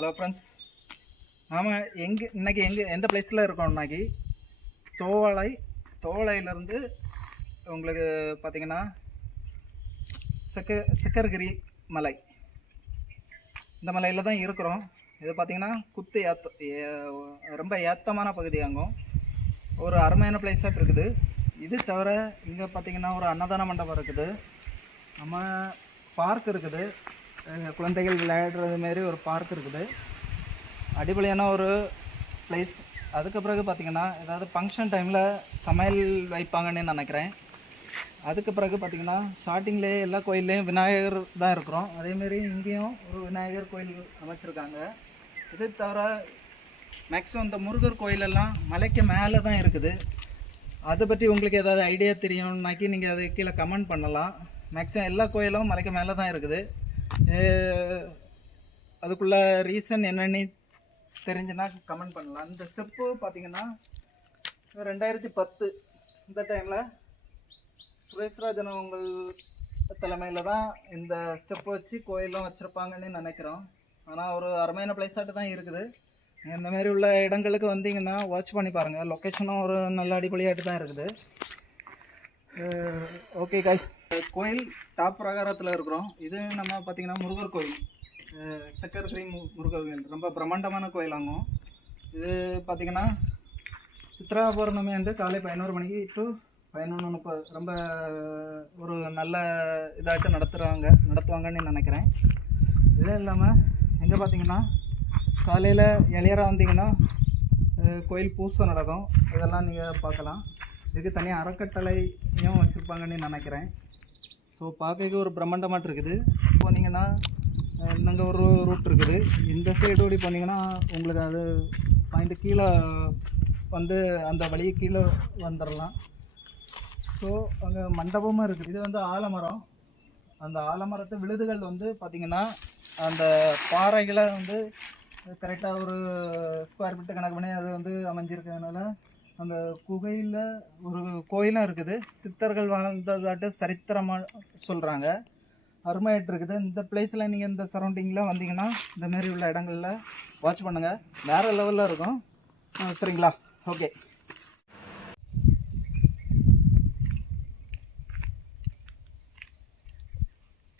Hello friends, நாம் எந்த பிளேஸில் இருக்கோம்னாக்கி தோவளையிலேருந்து உங்களுக்கு பார்த்திங்கன்னா சிக்கர்கிரி மலை, இந்த மலையில் தான் இருக்கிறோம். இது பார்த்திங்கன்னா ரொம்ப ஏத்தமான பகுதியாகும். ஒரு அருமையான பிளேஸாக இருக்குது. இது தவிர இங்கே பார்த்திங்கன்னா ஒரு அன்னதான மண்டபம் இருக்குது, நம்ம பார்க் இருக்குது, குழந்தைகள் விளையாடுறது மாரி ஒரு பார்க் இருக்குது. அடிப்படையான ஒரு பிளேஸ். அதுக்கு பிறகு பார்த்திங்கன்னா ஏதாவது ஃபங்க்ஷன் டைமில் சமையல் வைப்பாங்கன்னு நினைக்கிறேன். அதுக்கு பிறகு பார்த்திங்கன்னா ஸ்டார்டிங்லேயே எல்லா கோயில்லையும் விநாயகர் தான் இருக்கிறோம். அதேமாரி இங்கேயும் ஒரு விநாயகர் கோயில் அமைச்சிருக்காங்க. இது தவிர மேக்ஸிமம் இந்த முருகர் கோயிலெல்லாம் மலைக்கு மேலே தான் இருக்குது. அதை பற்றி உங்களுக்கு ஏதாவது ஐடியா தெரியும்னாக்கி நீங்கள் அது கீழே கமெண்ட் பண்ணலாம். மேக்ஸிமம் எல்லா கோயிலும் மலைக்கு மேலே தான் இருக்குது. அதுக்குள்ள ரீசன் என்னென்னு தெரிஞ்சுன்னா கமெண்ட் பண்ணலாம். இந்த ஸ்டெப்பு பார்த்திங்கன்னா 2010 இந்த டைமில் சுரேஷ்ராஜன் அவங்கள் தலைமையில் தான் இந்த ஸ்டெப்பை வச்சு கோயிலும் வச்சுருப்பாங்கன்னு நினைக்கிறோம். ஆனால் ஒரு அருமையான பிளேஸாட்டு தான் இருக்குது. இந்தமாரி உள்ள இடங்களுக்கு வந்தீங்கன்னா வாட்ச் பண்ணி பாருங்கள். லொக்கேஷனும் ஒரு நல்ல அடிப்படையாட்டு தான் இருக்குது. ஓகே கைஸ், கோயில் டாப் பிரகாரத்தில் இருக்கிறோம். இது நம்ம பார்த்திங்கன்னா முருகர் கோயில், சக்கரகிரி முருகர் கோயில், ரொம்ப பிரம்மாண்டமான கோயிலாகும். இது பார்த்திங்கன்னா சித்ரா பௌர்ணமி அன்று காலை 11 மணிக்கு டு 11:30 ரொம்ப ஒரு நல்ல இதாகிட்டு நடத்துவாங்கன்னு நினைக்கிறேன். இதே இல்லாமல் எங்கே பார்த்திங்கன்னா காலையில் இளையராக வந்தீங்கன்னா கோயில் பூசை நடக்கும். இதெல்லாம் நீங்கள் பார்க்கலாம். இதுக்கு தனியாக அறக்கட்டளையும் வச்சுருப்பாங்கன்னு நினைக்கிறேன். ஸோ பார்க்க ஒரு பிரம்மாண்டமாக இருக்குது. போனீங்கன்னா இன்னங்க ஒரு ரூட் இருக்குது. இந்த சைடு ஓடி போனீங்கன்னா உங்களுக்கு அது பாய்ந்து கீழே வந்து அந்த வழியை கீழே வந்துடலாம். ஸோ அங்கே மண்டபமும் இருக்குது. இது வந்து ஆலமரம். அந்த ஆலமரத்து விழுதுகள் வந்து பார்த்திங்கன்னா அந்த பாறைகளை வந்து கரெக்டாக ஒரு ஸ்கொயர் ஃபீட்டு கணக்கு பண்ணி அது வந்து அமைஞ்சிருக்கிறதுனால அந்த குகையில் ஒரு கோயிலும் இருக்குது. சித்தர்கள் வாழ்ந்ததாட்டு சரித்திரமாக சொல்கிறாங்க. அருமையாയിട്ട് இருக்குது. இந்த பிளேஸில் நீங்கள் இந்த சரௌண்டிங்கில் வந்தீங்கன்னா இந்தமாரி உள்ள இடங்களில் வாட்ச் பண்ணுங்கள். வேறு லெவலில் இருக்கும். சரிங்களா? ஓகே.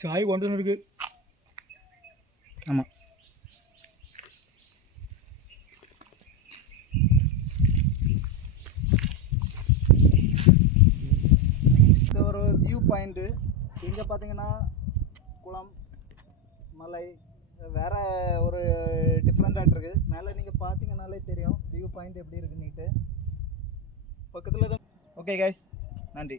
சாய் கொண்டு இருக்கு. ஆமாம், இது ஒரு வியூ பாயிண்ட்டு. இங்கே பார்த்தீங்கன்னா குளம், மலை, வேறு ஒரு டிஃப்ரெண்ட்டாக இருக்குது. மேலே நீங்கள் பார்த்தீங்கன்னாலே தெரியும் வியூ பாயிண்ட் எப்படி இருக்குன்னுட்டு. பக்கத்தில் தான். ஓகே கைஸ், நன்றி.